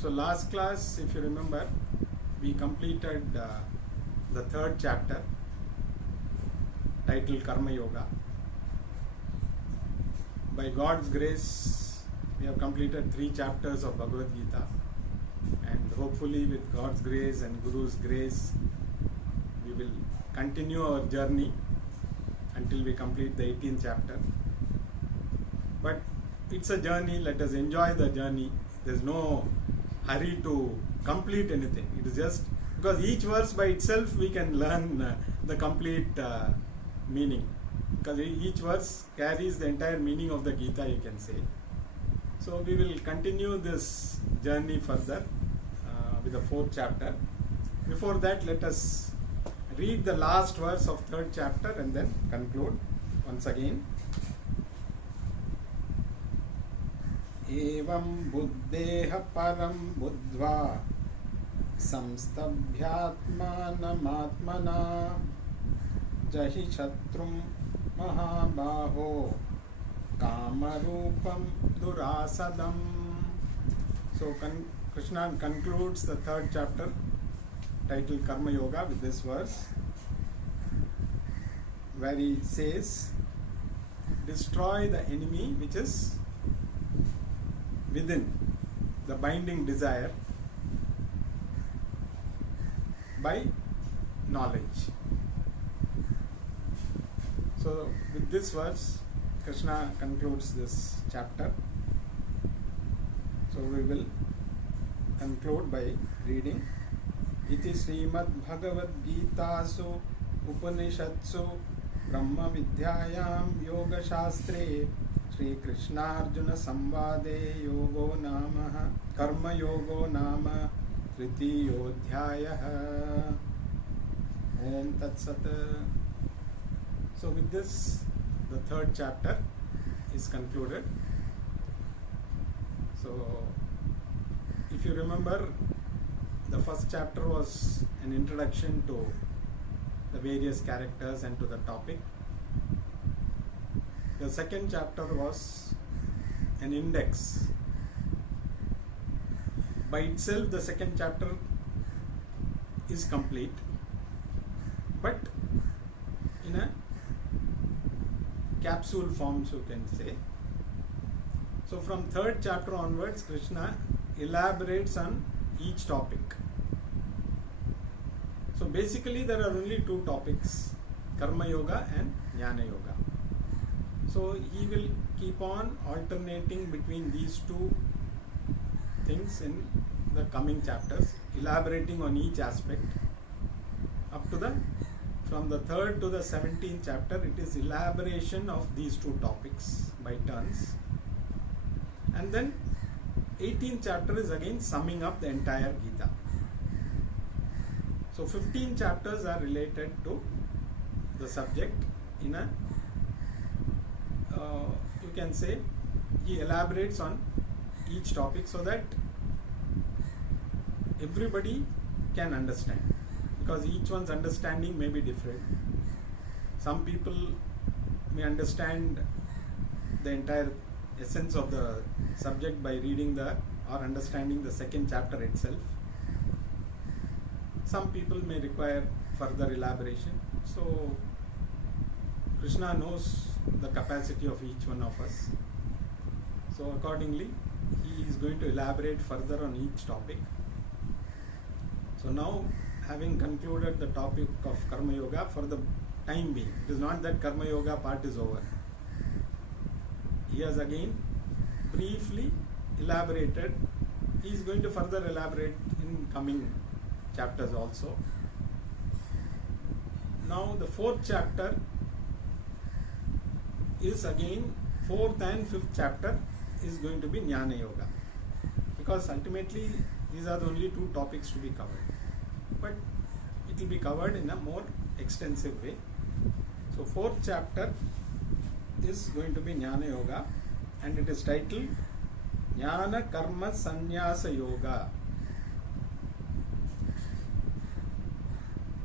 So last class, if you remember, we completed the third chapter titled Karma Yoga. By God's grace, we have completed 3 chapters of Bhagavad Gita, and hopefully with God's grace and Guru's grace, we will continue our journey until we complete the 18th chapter. But it's a journey, let us enjoy the journey. There's no hurry to complete anything. It is just because each verse by itself we can learn the complete meaning, because each verse carries the entire meaning of the Gita, you can say. So we will continue this journey further with the 4th chapter. Before that, let us read the last verse of 3rd chapter and then conclude once again. Evam buddheha param buddhva samstabhyatmanamatmana jahi shatrum mahabaho kamarupam durasadam. So Krishna concludes the 3rd chapter titled Karma Yoga with this verse, where he says, destroy the enemy which is within, the binding desire, by knowledge. So with this verse, Krishna concludes this chapter. So we will conclude by reading Iti Srimad Bhagavad Gitasu Upanishatsu Brahma Vidyayam Yoga Shastre Shri Krishnarjuna Samvade Yogo Nama Karma Yogo Nama Tritiyodhyayaha. Om Tat Sat. So with this, the 3rd chapter is concluded. So if you remember, the first chapter was an introduction to the various characters and to the topic. The 2nd chapter was an index. By itself, the 2nd chapter is complete, but in a capsule form, so you can say. So from 3rd chapter onwards, Krishna elaborates on each topic. So basically there are only 2 topics, Karma Yoga and Jnana Yoga. So he will keep on alternating between these 2 things in the coming chapters, elaborating on each aspect. Up to from the 3rd to the 17th chapter, it is elaboration of these 2 topics by turns. And then 18th chapter is again summing up the entire Gita. So 15 chapters are related to the subject in a, you can say, he elaborates on each topic so that everybody can understand, because each one's understanding may be different. Some people may understand the entire essence of the subject by reading or understanding the 2nd chapter itself. Some people may require further elaboration. So Krishna knows the capacity of each one of us. So accordingly, he is going to elaborate further on each topic. So now, having concluded the topic of Karma Yoga for the time being, it is not that Karma Yoga part is over. He has again briefly elaborated. He is going to further elaborate in coming chapters also. Now the 4th chapter is again 4th and 5th chapter is going to be Jnana Yoga, because ultimately these are the only 2 topics to be covered, but it will be covered in a more extensive way. So 4th chapter is going to be Jnana Yoga, and it is titled Jnana Karma Sannyasa Yoga.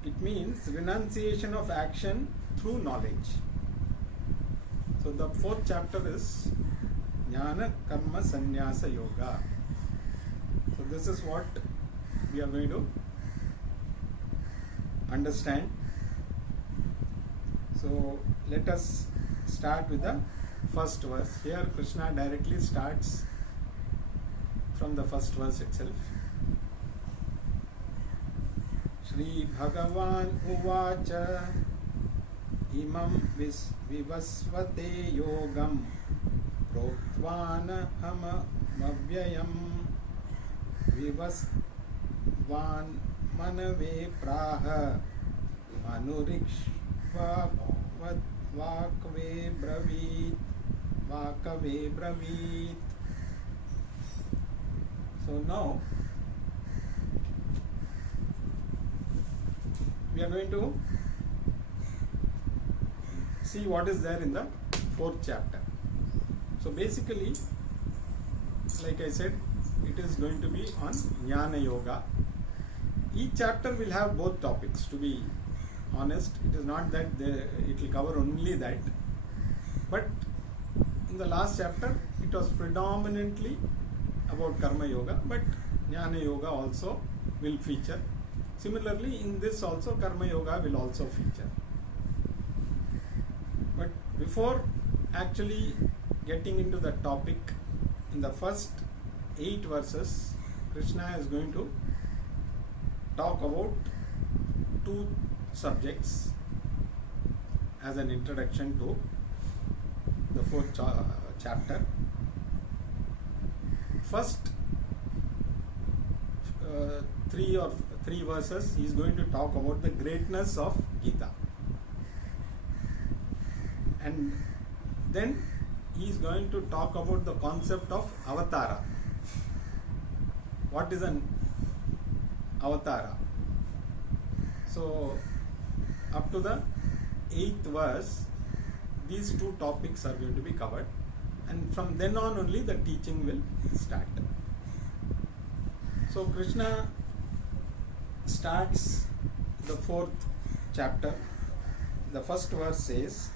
It means renunciation of action through knowledge. So the 4th chapter is Jnana Karma Sannyasa Yoga. So So this is what we are going to understand. So let us start with the first verse. Here Krishna directly starts from the first verse itself. Shri Bhagavan Uvacha Imam Vivasvate Yogam Proktvana Hama Mavyayam Vivasvan Manave Praha Manurikshva Vakave Bravit. So now we are going to see what is there in the 4th chapter. So basically, like I said, it is going to be on Jnana Yoga. Each chapter will have both topics. To be honest, it is not that it will cover only that, but in the last chapter it was predominantly about Karma Yoga, but Jnana Yoga also will feature. Similarly, in this also Karma Yoga will also feature. But before actually getting into the topic, in the first 8 verses, Krishna is going to talk about 2 subjects as an introduction to the 4th chapter. First 3 verses, he is going to talk about the greatness of Gita, and then he is going to talk about the concept of avatara. What is an avatara? So up to the 8th verse, these 2 topics are going to be covered, and from then on only the teaching will start. So Krishna starts the 4th chapter. The first verse says,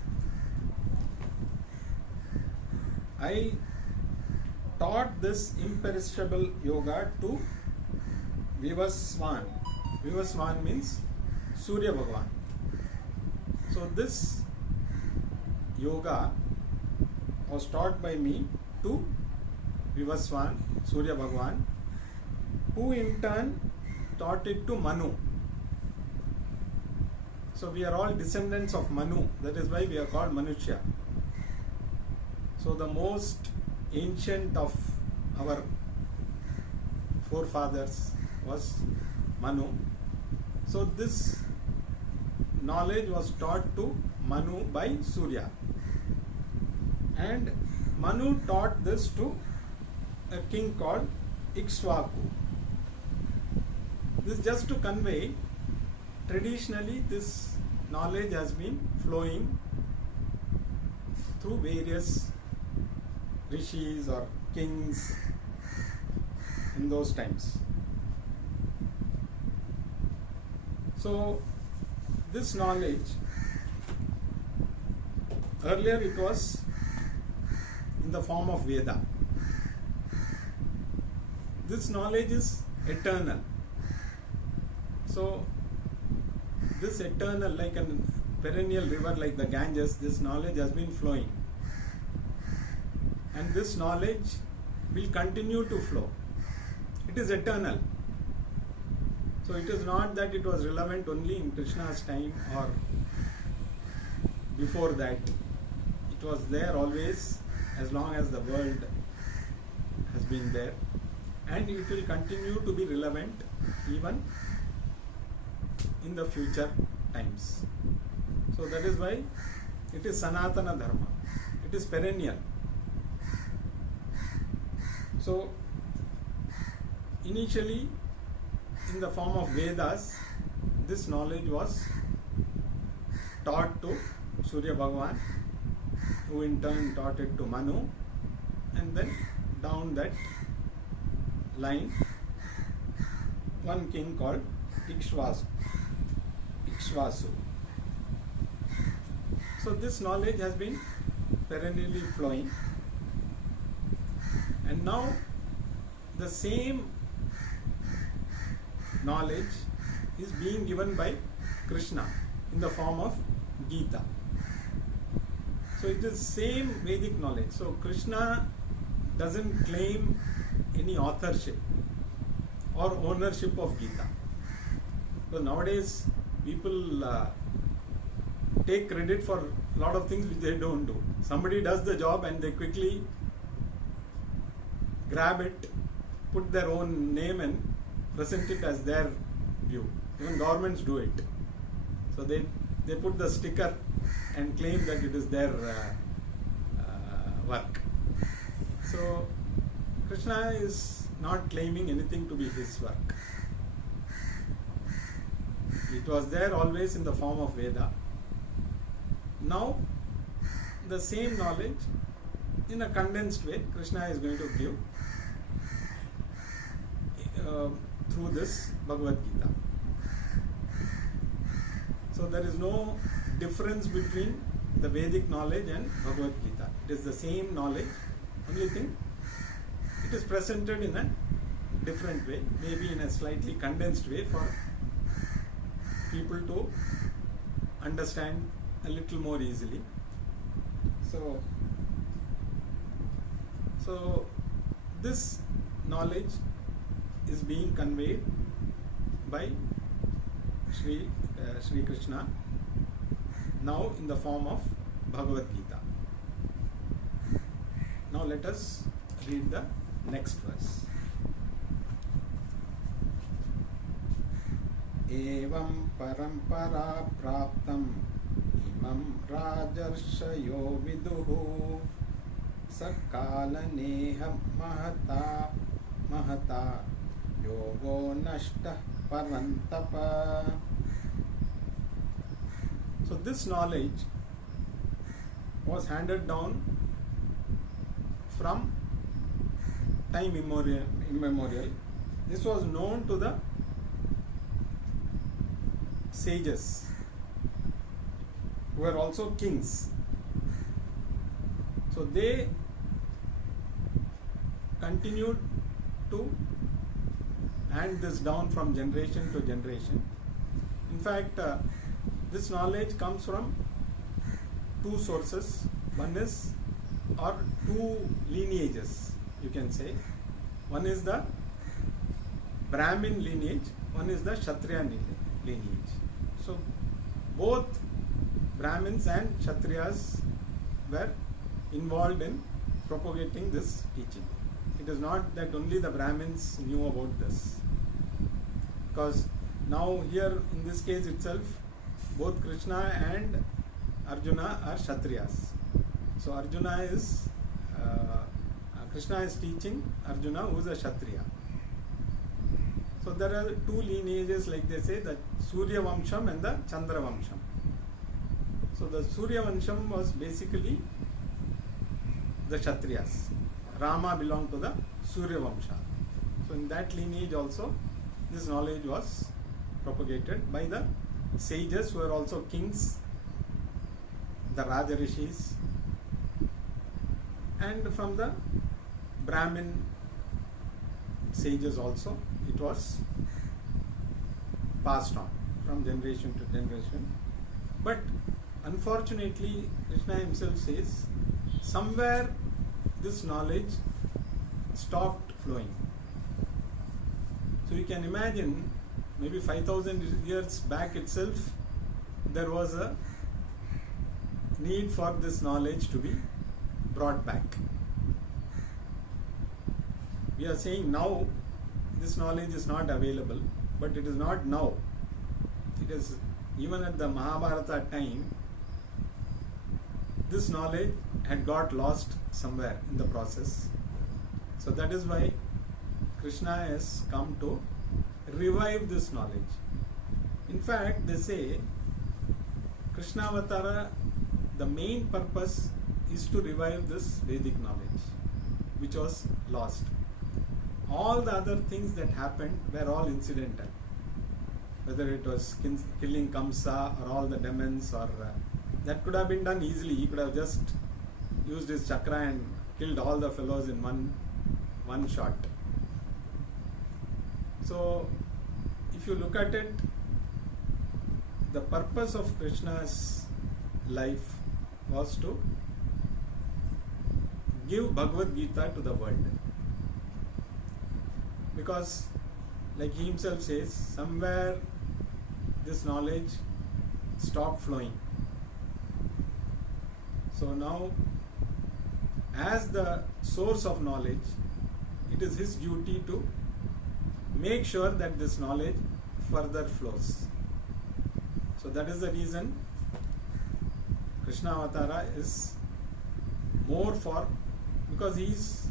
I taught this imperishable yoga to Vivasvan. Vivasvan means Surya Bhagavan. So this yoga was taught by me to Vivasvan, Surya Bhagavan, who in turn taught it to Manu. So we are all descendants of Manu. That is why we are called Manushya. So the most ancient of our forefathers was Manu. So this knowledge was taught to Manu by Surya. And Manu taught this to a king called Ikshvaku. This just to convey, traditionally this knowledge has been flowing through various rishis or kings in those times. So this knowledge, earlier it was in the form of Veda. This knowledge is eternal. So this eternal, like a perennial river like the Ganges, this knowledge has been flowing. And this knowledge will continue to flow. It is eternal. So it is not that it was relevant only in Krishna's time or before that. It was there always, as long as the world has been there. And it will continue to be relevant even in the future times. So that is why it is Sanatana Dharma. It is perennial. So initially in the form of Vedas, this knowledge was taught to Surya Bhagavan, who in turn taught it to Manu, and then down that line one king called Ikshvasu. So this knowledge has been perennially flowing, and now the same knowledge is being given by Krishna in the form of Gita. So it is same Vedic knowledge. So Krishna doesn't claim any authorship or ownership of Gita. So nowadays people take credit for a lot of things which they don't do. Somebody does the job and they quickly grab it, put their own name and present it as their view. Even governments do it. So they put the sticker and claim that it is their work. So Krishna is not claiming anything to be his work. It was there always in the form of Veda. Now the same knowledge in a condensed way Krishna is going to give through this Bhagavad Gita. So there is no difference between the Vedic knowledge and Bhagavad Gita. It is the same knowledge, only thing it is presented in a different way, maybe in a slightly condensed way for people to understand a little more easily. So this knowledge is being conveyed by Sri Krishna now in the form of Bhagavad Gita. Now let us read the next verse. Evam parampara praptam imam rajarshayo viduhu sakala neha mahata yogo nashta parantapa. So this knowledge was handed down from time immemorial. This was known to the sages who were also kings. So they continued to hand this down from generation to generation. In fact, this knowledge comes from two sources. One is, or two lineages, you can say. One is the Brahmin lineage, one is the Kshatriya lineage. So both Brahmins and Kshatriyas were involved in propagating this teaching. It is not that only the Brahmins knew about this, because now here in this case itself both Krishna and Arjuna are Kshatriyas. So Arjuna is Krishna is teaching Arjuna, who is a Kshatriya. So there are two lineages, like they say, the Surya Vamsham and the Chandra Vamsham. So the Surya Vamsham was basically the Kshatriyas. Rama belonged to the Surya Vamsha. So in that lineage also this knowledge was propagated by the sages who were also kings, the Raja Rishis, and from the Brahmin sages also it was passed on from generation to generation. But unfortunately Krishna himself says somewhere this knowledge stopped flowing. So you can imagine, maybe 5,000 years back itself there was a need for this knowledge to be brought back. We are saying now this knowledge is not available, but it is not now. It is even at the Mahabharata time, this knowledge had got lost somewhere in the process. So that is why Krishna has come to revive this knowledge. In fact, they say Krishna Avatara, the main purpose is to revive this Vedic knowledge which was lost. All the other things that happened were all incidental. Whether it was killing Kamsa or all the demons, or that could have been done easily. He could have just used his chakra and killed all the fellows in one shot. So if if you look at it, the purpose of Krishna's life was to give Bhagavad Gita to the world. Because, like he himself says, somewhere this knowledge stopped flowing. So now, as the source of knowledge, it is his duty to make sure that this knowledge further flows. So that is the reason Krishna Avatara is more for, because he is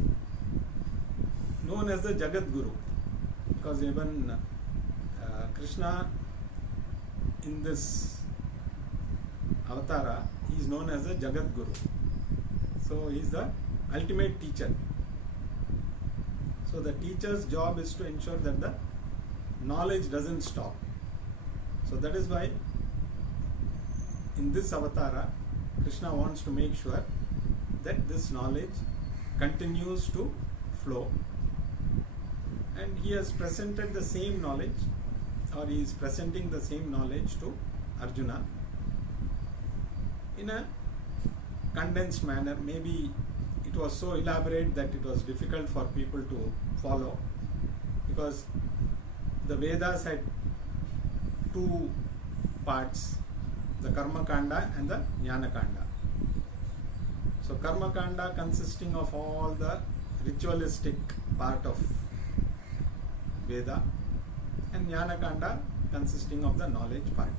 known as the Jagat Guru. Because even Krishna in this Avatara, he is known as the Jagat Guru. So he is the ultimate teacher. So the teacher's job is to ensure that the knowledge doesn't stop. So that is why in this Avatara, Krishna wants to make sure that this knowledge continues to flow. And he has presented the same knowledge, or he is presenting the same knowledge to Arjuna in a condensed manner. Maybe it was so elaborate that it was difficult for people to follow, because the Vedas had two parts, the Karma Kanda and the Jnana Kanda. So Karma Kanda consisting of all the ritualistic part of Veda, and Jnana Kanda consisting of the knowledge part.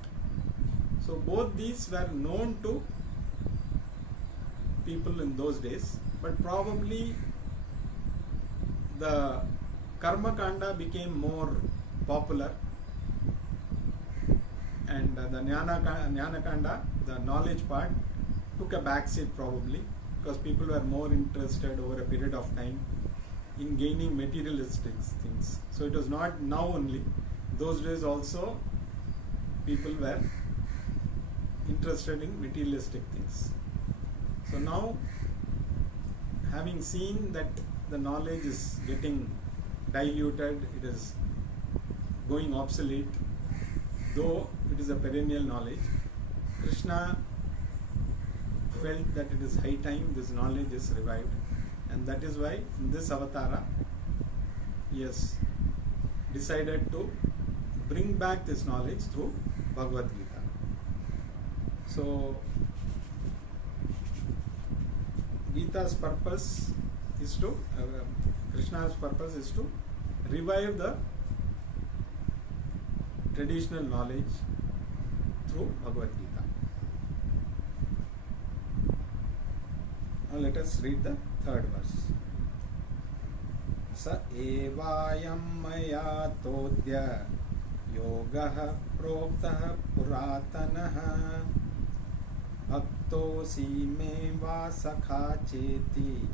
So both these were known to people in those days, but probably the Karma Kanda became more popular, and the Jnana Kanda, the knowledge part, took a backseat probably, because people were more interested over a period of time in gaining materialistic things. So it was not now only, those days also people were interested in materialistic things. So now, having seen that the knowledge is getting diluted, it is going obsolete, though it is a perennial knowledge, Krishna felt that it is high time this knowledge is revived, and that is why in this Avatara he has decided to bring back this knowledge through Bhagavad Gita. So Gita's purpose is to, Krishna's purpose is to revive the traditional knowledge through Bhagavad Gita. Now let us read the third verse. Sa evayam maya todya yogaha proktah puratanaha bhaktosi me vasakha cheti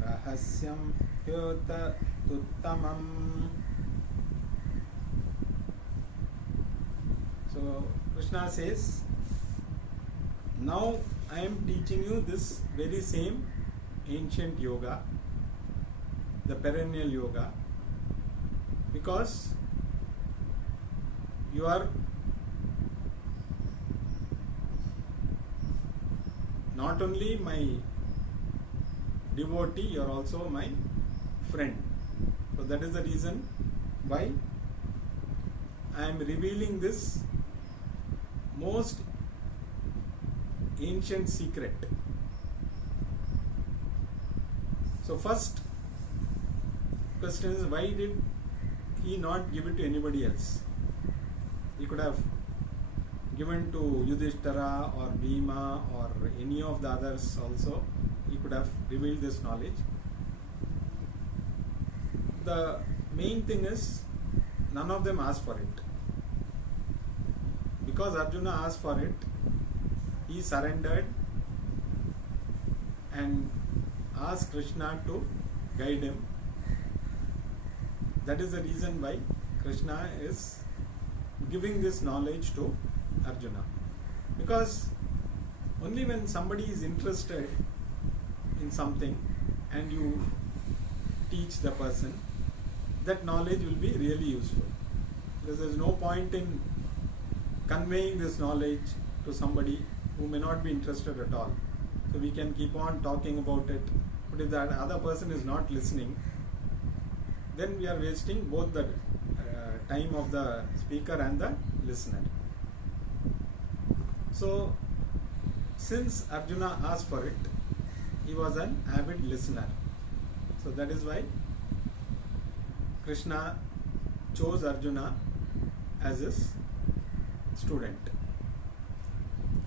rahasyam hyota tuttamam. So Krishna says, now I am teaching you this very same ancient yoga, the perennial yoga, because you are not only my devotee, you are also my friend. So that is the reason why I am revealing this most ancient secret. So first question is, why did he not give it to anybody else? He could have given to Yudhishthira or Bhima or any of the others also. He could have revealed this knowledge. The main thing is, none of them asked for it. Because Arjuna asked for it, he surrendered and asked Krishna to guide him. That is the reason why Krishna is giving this knowledge to Arjuna. Because only when somebody is interested in something and you teach the person, that knowledge will be really useful. Because there is no point in conveying this knowledge to somebody who may not be interested at all. So we can keep on talking about it, but if that other person is not listening, then we are wasting both the time of the speaker and the listener. So since Arjuna asked for it, he was an avid listener. So that is why Krishna chose Arjuna as his student.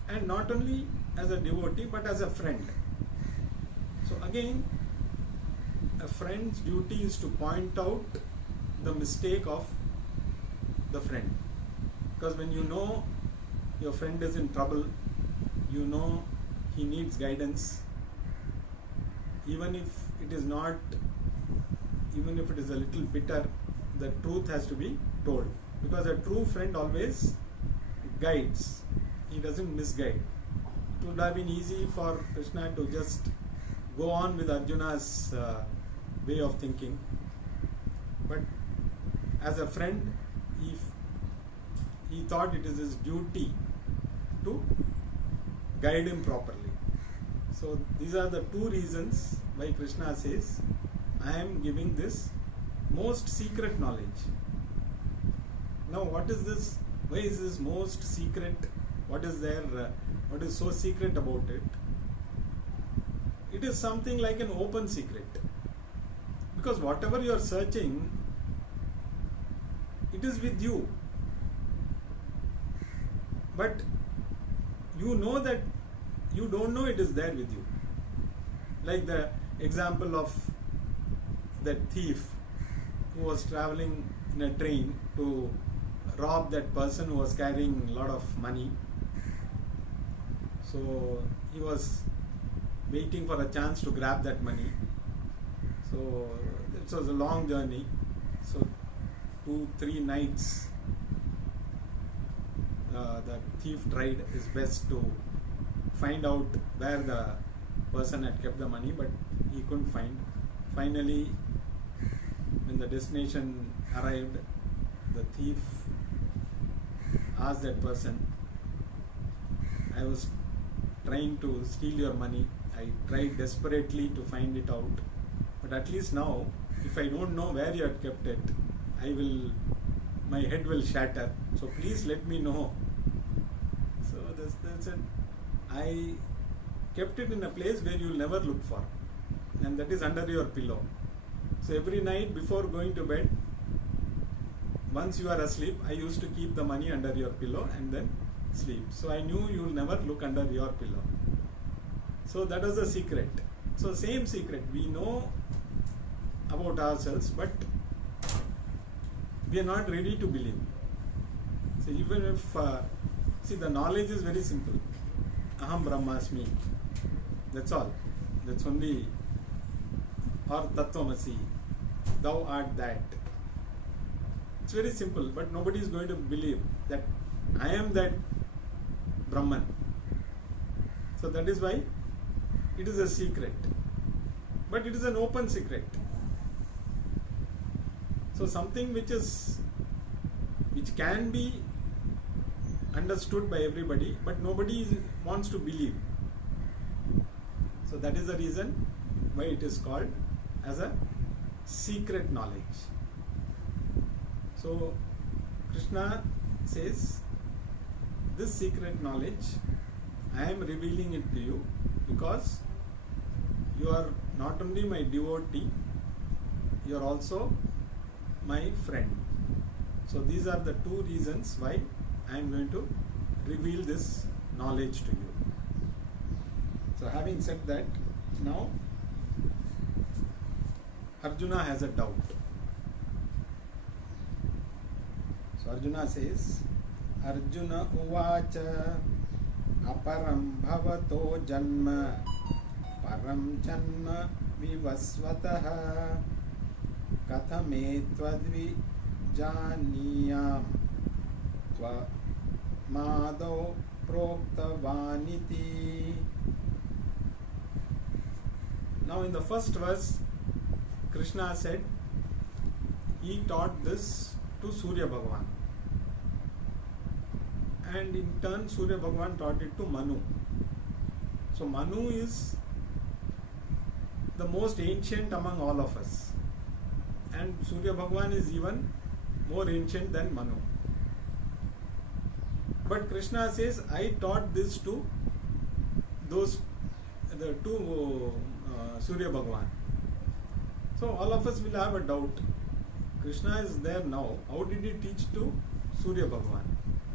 And not only as a devotee, but as a friend. So again, a friend's duty is to point out the mistake of the friend. Because when you know your friend is in trouble, you know he needs guidance, even if it is a little bitter, the truth has to be told. Because a true friend always guides, he doesn't misguide. It would have been easy for Krishna to just go on with Arjuna's way of thinking, but as a friend, he thought it is his duty to guide him properly. So these are the two reasons why Krishna says, I am giving this most secret knowledge. Now what is this? Why is this most secret? What is there? What is so secret about it? It is something like an open secret. Because whatever you are searching, it is with you. But you know that you don't know it is there with you. Like the example of that thief who was traveling in a train to rob that person who was carrying a lot of money. So he was waiting for a chance to grab that money. So it was a long journey. So 2-3 nights the thief tried his best to find out where the person had kept the money, but he couldn't find. Finally, when the destination arrived, the thief asked that person, I was trying to steal your money. I tried desperately to find it out, but at least now, if I don't know where you had kept it, my head will shatter. So please let me know. So that's it. I kept it in a place where you will never look for, and that is under your pillow. So every night before going to bed, once you are asleep, I used to keep the money under your pillow and then sleep. So I knew you will never look under your pillow. So that was the secret. So same secret. We know about ourselves, but we are not ready to believe. So even if, the knowledge is very simple. Aham Brahmasmi. That's all. That's only, or Tattvamasi. Thou art that. It's very simple, but nobody is going to believe that I am that Brahman. So that is why it is a secret. But it is an open secret. So something which can be understood by everybody, but nobody wants to believe. So that is the reason why it is called as a secret knowledge. So Krishna says, this secret knowledge, I am revealing it to you because you are not only my devotee, you are also my friend. So these are the two reasons why I am going to reveal this knowledge to you. So having said that, now Arjuna has a doubt. So Arjuna says, Arjuna uvacha aparam bhavato janma param janma vivasvataha kathame tvadvi janiyam tva madho proktavaniti. Now in the first verse, Krishna said he taught this to Surya Bhagavan. and in turn Surya Bhagavan taught it to Manu. So Manu is the most ancient among all of us, and Surya Bhagavan is even more ancient than Manu. But Krishna says, I taught this to the two Surya Bhagavan. So all of us will have a doubt. Krishna is there now. How did he teach to Surya Bhagavan?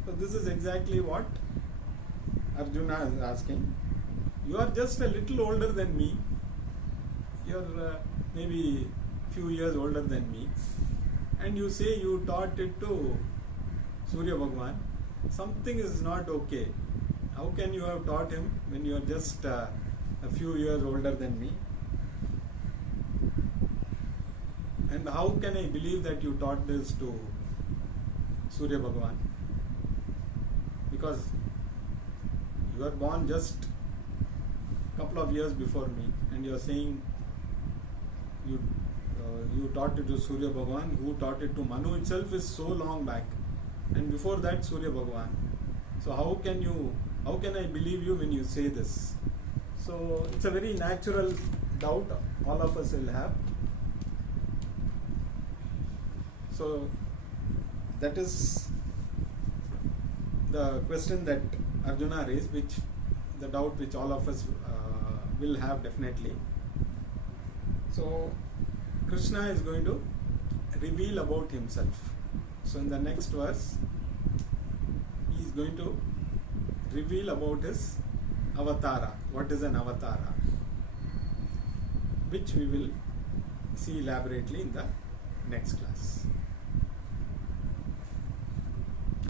So this is exactly what Arjuna is asking. You are just a little older than me. You are maybe few years older than me, and you say you taught it to Surya Bhagavan. Something is not okay. How can you have taught him when you are just a few years older than me? And how can I believe that you taught this to Surya Bhagavan? Because you are born just a couple of years before me, and you are saying you taught it to Surya Bhagavan, who taught it to Manu itself is so long back, and before that Surya Bhagavan. So how can I believe you when you say this? So it's a very natural doubt all of us will have. So that is the question that Arjuna raised, which the doubt which all of us will have definitely. So Krishna is going to reveal about himself. So in the next verse, he is going to reveal about his avatara. What is an avatara? Which we will see elaborately in the next